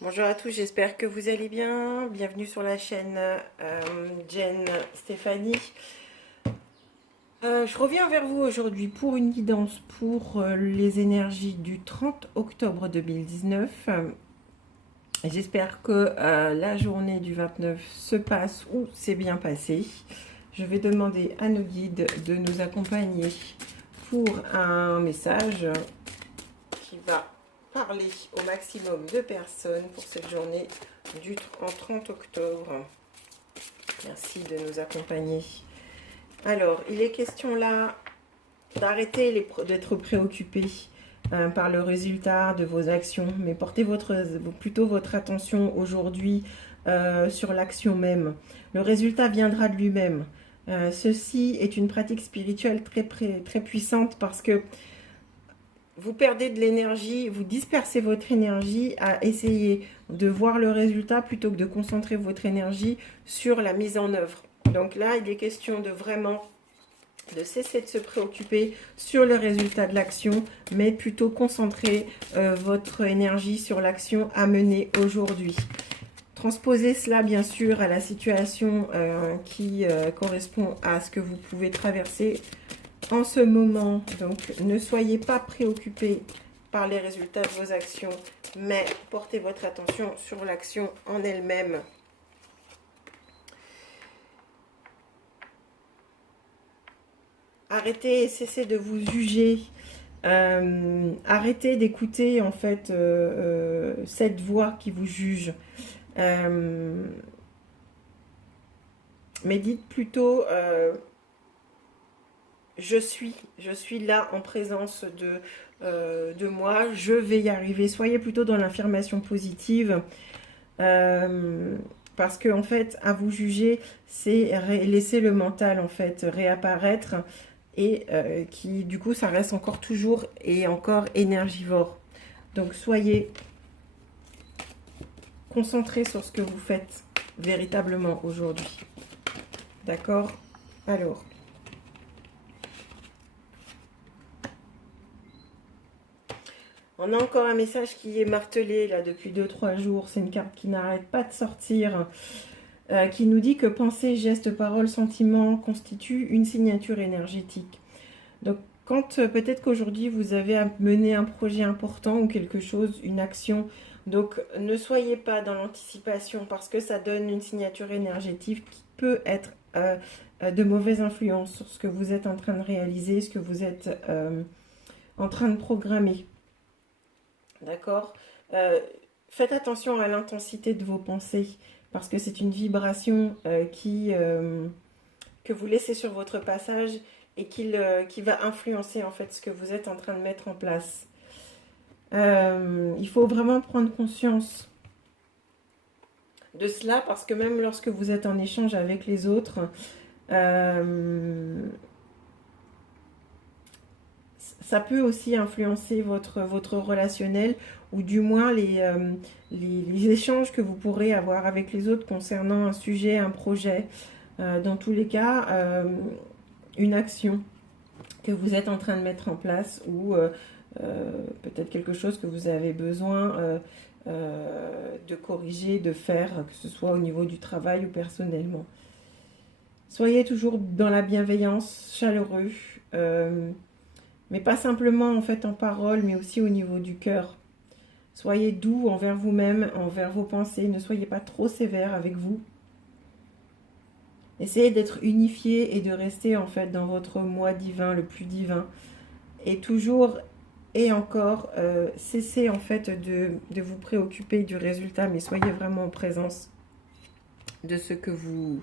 Bonjour à tous, j'espère que vous allez bien. Bienvenue sur la chaîne Jen Stéphanie. Je reviens vers vous aujourd'hui pour une guidance pour les énergies du 30 octobre 2019. J'espère que la journée du 29 se passe ou s'est bien passée. Je vais demander à nos guides de nous accompagner pour un message qui va parler au maximum de personnes pour cette journée en 30 octobre. Merci de nous accompagner. Alors, il est question là d'arrêter d'être préoccupé par le résultat de vos actions, mais portez plutôt votre attention aujourd'hui sur l'action même. Le résultat viendra de lui-même. Ceci est une pratique spirituelle très puissante parce que vous perdez de l'énergie, vous dispersez votre énergie à essayer de voir le résultat plutôt que de concentrer votre énergie sur la mise en œuvre. Donc là, il est question de vraiment de cesser de se préoccuper sur le résultat de l'action, mais plutôt concentrer votre énergie sur l'action à mener aujourd'hui. Transposez cela bien sûr à la situation qui correspond à ce que vous pouvez traverser en ce moment. Donc ne soyez pas préoccupés par les résultats de vos actions, mais portez votre attention sur l'action en elle-même. Arrêtez et cessez de vous juger. Arrêtez d'écouter en fait cette voix qui vous juge. Mais dites plutôt je suis là en présence de moi, je vais y arriver. Soyez plutôt dans l'affirmation positive. Parce que en fait, à vous juger, c'est laisser le mental en fait réapparaître et qui du coup ça reste encore toujours et encore énergivore. Donc soyez concentrés sur ce que vous faites véritablement aujourd'hui. D'accord? Alors, on a encore un message qui est martelé là depuis 2-3 jours. C'est une carte qui n'arrête pas de sortir. Qui nous dit que pensée, gestes, paroles, sentiments constituent une signature énergétique. Donc, quand peut-être qu'aujourd'hui vous avez à mener un projet important ou quelque chose, une action, donc ne soyez pas dans l'anticipation parce que ça donne une signature énergétique qui peut être de mauvaise influence sur ce que vous êtes en train de réaliser, ce que vous êtes en train de programmer. D'accord? Faites attention à l'intensité de vos pensées parce que c'est une vibration que vous laissez sur votre passage et qui va influencer en fait ce que vous êtes en train de mettre en place. Il faut vraiment prendre conscience de cela parce que même lorsque vous êtes en échange avec les autres, ça peut aussi influencer votre relationnel ou du moins les échanges que vous pourrez avoir avec les autres concernant un sujet, un projet. Dans tous les cas, une action que vous êtes en train de mettre en place ou peut-être quelque chose que vous avez besoin de corriger, de faire, que ce soit au niveau du travail ou personnellement. Soyez toujours dans la bienveillance, chaleureux, mais pas simplement en fait en parole, mais aussi au niveau du cœur. Soyez doux envers vous-même, envers vos pensées, ne soyez pas trop sévère avec vous. Essayez d'être unifié et de rester en fait dans votre moi divin, le plus divin. Et toujours et encore, cessez en fait de vous préoccuper du résultat, mais soyez vraiment en présence de ce que vous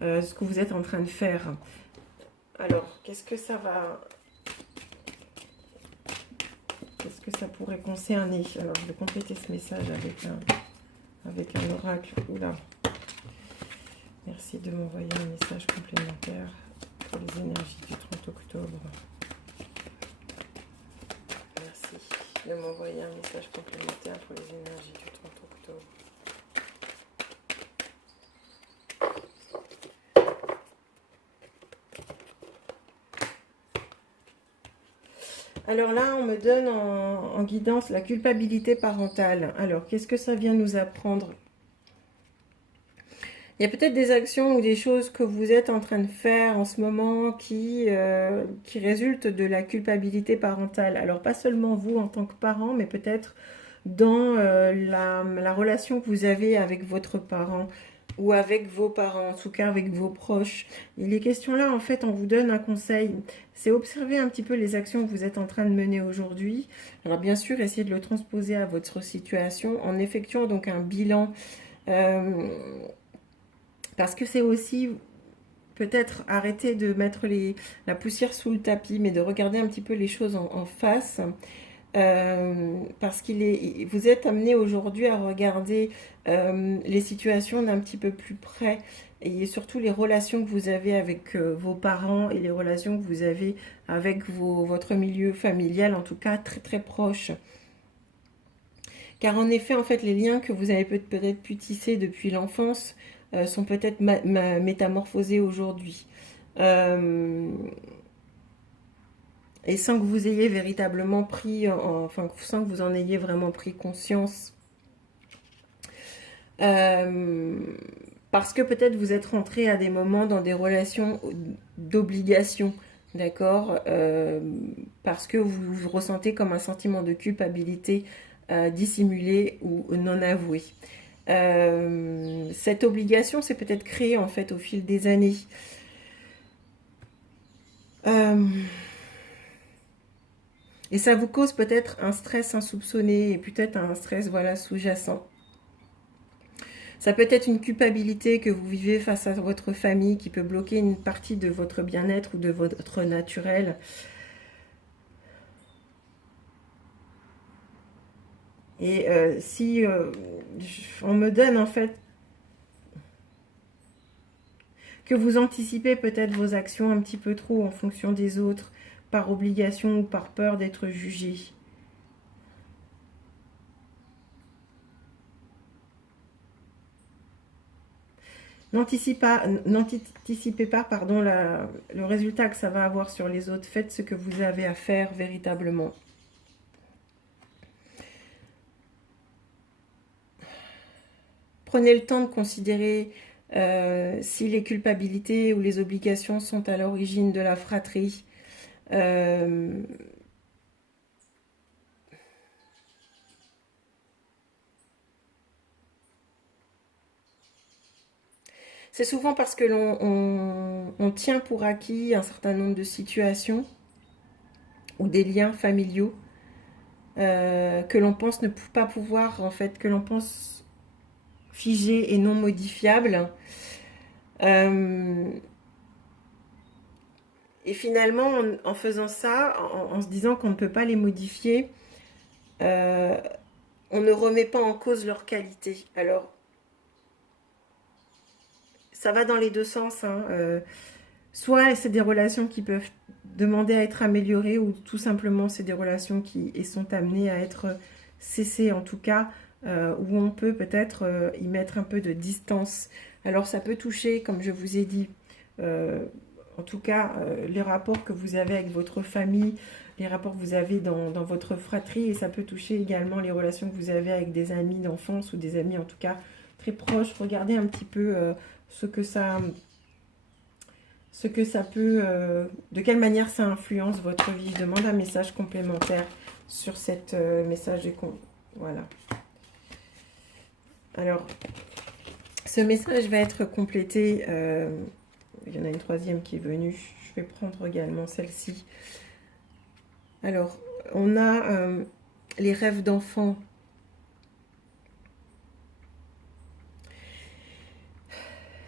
êtes en train de faire. Alors, qu'est-ce que ça pourrait concerner? Alors, je vais compléter ce message avec un oracle. Oula. Merci de m'envoyer un message complémentaire pour les énergies du 30 octobre. Merci de m'envoyer un message complémentaire pour les énergies du 30 octobre. Alors là, on me donne en guidance la culpabilité parentale. Alors, qu'est-ce que ça vient nous apprendre? Il y a peut-être des actions ou des choses que vous êtes en train de faire en ce moment qui résultent de la culpabilité parentale. Alors, pas seulement vous en tant que parent, mais peut-être dans la relation que vous avez avec votre parent ou avec vos parents, en tout cas avec vos proches. Et les questions-là, en fait, on vous donne un conseil. C'est observer un petit peu les actions que vous êtes en train de mener aujourd'hui. Alors, bien sûr, essayez de le transposer à votre situation en effectuant donc un bilan. Euh, Parce que c'est aussi peut-être arrêter de mettre la poussière sous le tapis, mais de regarder un petit peu les choses en face. Parce vous êtes amené aujourd'hui à regarder les situations d'un petit peu plus près et surtout les relations que vous avez avec vos parents et les relations que vous avez avec votre milieu familial, en tout cas très très proche. Car en effet, en fait, les liens que vous avez peut-être pu tisser depuis l'enfance sont peut-être métamorphosés aujourd'hui. Euh, et sans que vous ayez véritablement enfin, sans que vous en ayez vraiment pris conscience. Euh, Parce que peut-être vous êtes rentré à des moments dans des relations d'obligation, d'accord, parce que vous ressentez comme un sentiment de culpabilité dissimulé ou non avoué. Cette obligation s'est peut-être créée en fait au fil des années. Euh, et ça vous cause peut-être un stress insoupçonné et peut-être un stress voilà, sous-jacent. Ça peut être une culpabilité que vous vivez face à votre famille qui peut bloquer une partie de votre bien-être ou de votre naturel. Et si on me donne en fait que vous anticipez peut-être vos actions un petit peu trop en fonction des autres, par obligation ou par peur d'être jugé. N'anticipez pas pardon, le résultat que ça va avoir sur les autres. Faites ce que vous avez à faire véritablement. Prenez le temps de considérer si les culpabilités ou les obligations sont à l'origine de la fratrie. Euh, c'est souvent parce que on tient pour acquis un certain nombre de situations ou des liens familiaux que l'on pense ne pas pouvoir, en fait, que l'on pense figés et non modifiables. Euh, et finalement, en faisant ça, en se disant qu'on ne peut pas les modifier, euh, on ne remet pas en cause leur qualité. Alors, ça va dans les deux sens. Hein. Soit c'est des relations qui peuvent demander à être améliorées, ou tout simplement c'est des relations qui sont amenées à être cessées, en tout cas, où on peut peut-être y mettre un peu de distance. Alors ça peut toucher, comme je vous ai dit, en tout cas, les rapports que vous avez avec votre famille, les rapports que vous avez dans votre fratrie, et ça peut toucher également les relations que vous avez avec des amis d'enfance ou des amis en tout cas très proches. Regardez un petit peu ce que ça peut, de quelle manière ça influence votre vie. Je demande un message complémentaire sur cette message de voilà. Alors, ce message va être complété. Il y en a une troisième qui est venue. Je vais prendre également celle-ci. Alors, on a les rêves d'enfants.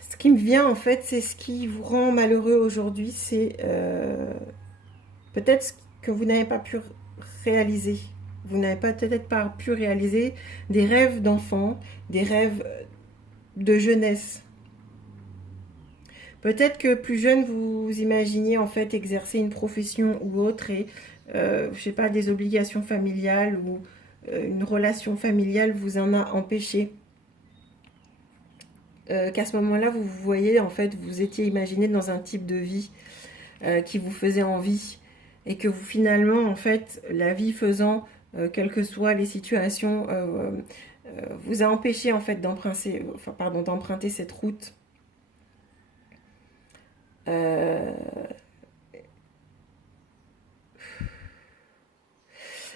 Ce qui me vient, en fait, c'est ce qui vous rend malheureux aujourd'hui. C'est peut-être ce que vous n'avez pas pu réaliser. Vous n'avez peut-être pas pu réaliser des rêves d'enfants, des rêves de jeunesse. Peut-être que plus jeune, vous imaginiez en fait exercer une profession ou autre et, je sais pas, des obligations familiales ou une relation familiale vous en a empêché. Qu'à ce moment-là, vous voyez, en fait, vous étiez imaginé dans un type de vie qui vous faisait envie. et que vous, finalement, en fait, la vie faisant, quelles que soient les situations, vous a empêché, en fait, d'emprunter cette route. Euh,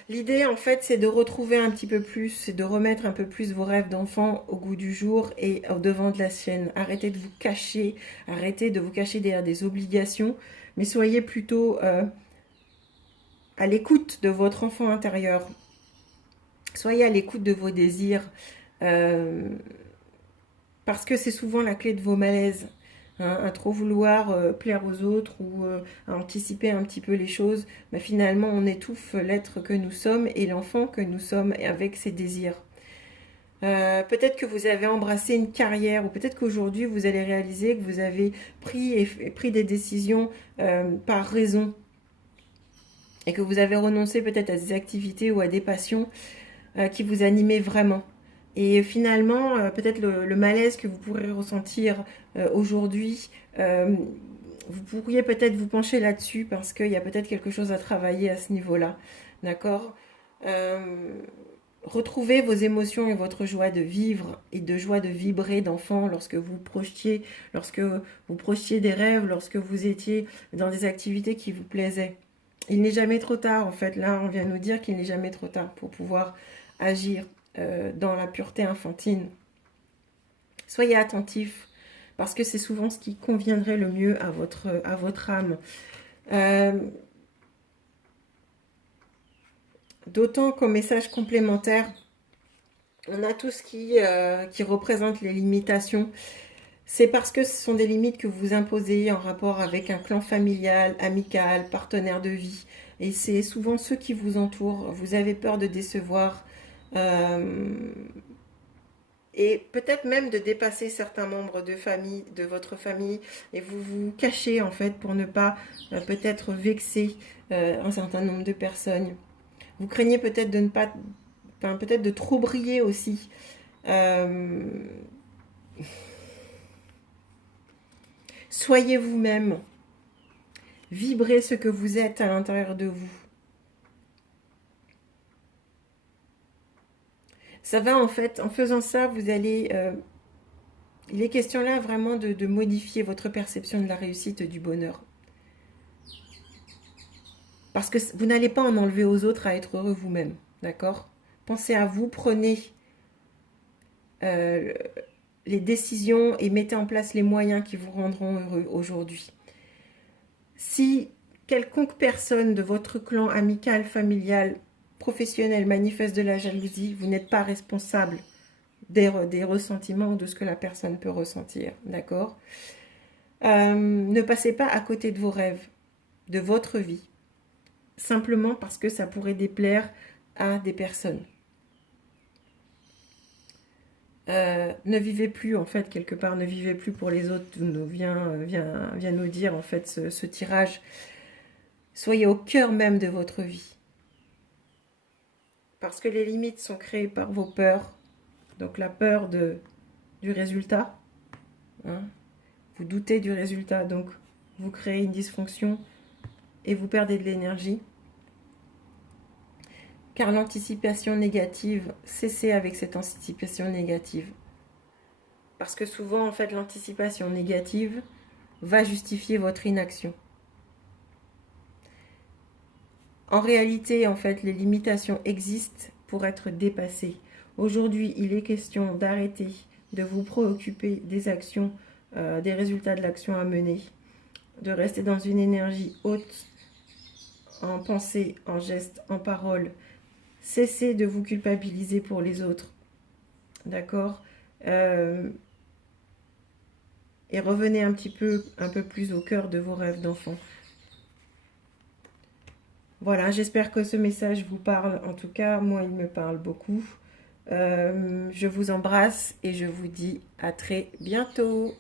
L'idée, en fait, c'est de retrouver un petit peu plus, c'est de remettre un peu plus vos rêves d'enfant au goût du jour et au devant de la scène. Arrêtez de vous cacher, arrêtez de vous cacher derrière des obligations, mais soyez plutôt à l'écoute de votre enfant intérieur. Soyez à l'écoute de vos désirs, euh, parce que c'est souvent la clé de vos malaises. Hein, à trop vouloir plaire aux autres ou à anticiper un petit peu les choses, mais finalement on étouffe l'être que nous sommes et l'enfant que nous sommes avec ses désirs. Peut-être que vous avez embrassé une carrière ou peut-être qu'aujourd'hui vous allez réaliser que vous avez pris des décisions par raison et que vous avez renoncé peut-être à des activités ou à des passions qui vous animaient vraiment. Et finalement, peut-être le malaise que vous pourrez ressentir aujourd'hui, vous pourriez peut-être vous pencher là-dessus parce qu'il y a peut-être quelque chose à travailler à ce niveau-là. D'accord. euh, Retrouvez vos émotions et votre joie de vivre et de joie de vibrer d'enfant lorsque vous projetiez des rêves, lorsque vous étiez dans des activités qui vous plaisaient. Il n'est jamais trop tard, en fait. Là, on vient nous dire qu'il n'est jamais trop tard pour pouvoir agir dans la pureté infantile. Soyez attentifs, parce que c'est souvent ce qui conviendrait le mieux à votre âme. D'autant qu'au message complémentaire, on a tout ce qui représente les limitations. C'est parce que ce sont des limites que vous imposez en rapport avec un clan familial, amical, partenaire de vie. Et c'est souvent ceux qui vous entourent. Vous avez peur de décevoir. Et peut-être même de dépasser certains membres de votre famille. Et vous vous cachez en fait pour ne pas peut-être vexer un certain nombre de personnes. Vous craignez peut-être de ne pas... Enfin, peut-être de trop briller aussi. Soyez vous-même. Vibrez ce que vous êtes à l'intérieur de vous. Ça va en fait, en faisant ça, vous allez... il est question là vraiment de modifier votre perception de la réussite et du bonheur. Parce que vous n'allez pas en enlever aux autres à être heureux vous-même. D'accord? Pensez à vous, prenez les décisions et mettez en place les moyens qui vous rendront heureux aujourd'hui. Si quelconque personne de votre clan amical, familial, professionnel manifeste de la jalousie, vous n'êtes pas responsable des ressentiments ou de ce que la personne peut ressentir. D'accord? Ne passez pas à côté de vos rêves, de votre vie, simplement parce que ça pourrait déplaire à des personnes. Ne vivez plus, en fait, quelque part, ne vivez plus pour les autres, vient nous dire, en fait, ce tirage. Soyez au cœur même de votre vie. Parce que les limites sont créées par vos peurs. Donc la peur du résultat. Hein. Vous doutez du résultat, donc vous créez une dysfonction et vous perdez de l'énergie. Car l'anticipation négative, cessez avec cette anticipation négative. Parce que souvent, en fait, l'anticipation négative va justifier votre inaction. En réalité, en fait, les limitations existent pour être dépassées. Aujourd'hui, il est question d'arrêter de vous préoccuper des actions, des résultats de l'action à mener, de rester dans une énergie haute, en pensée, en geste, en parole. Cessez de vous culpabiliser pour les autres. D'accord? Et revenez un peu plus au cœur de vos rêves d'enfant. Voilà, j'espère que ce message vous parle. En tout cas, moi, il me parle beaucoup. Je vous embrasse et je vous dis à très bientôt.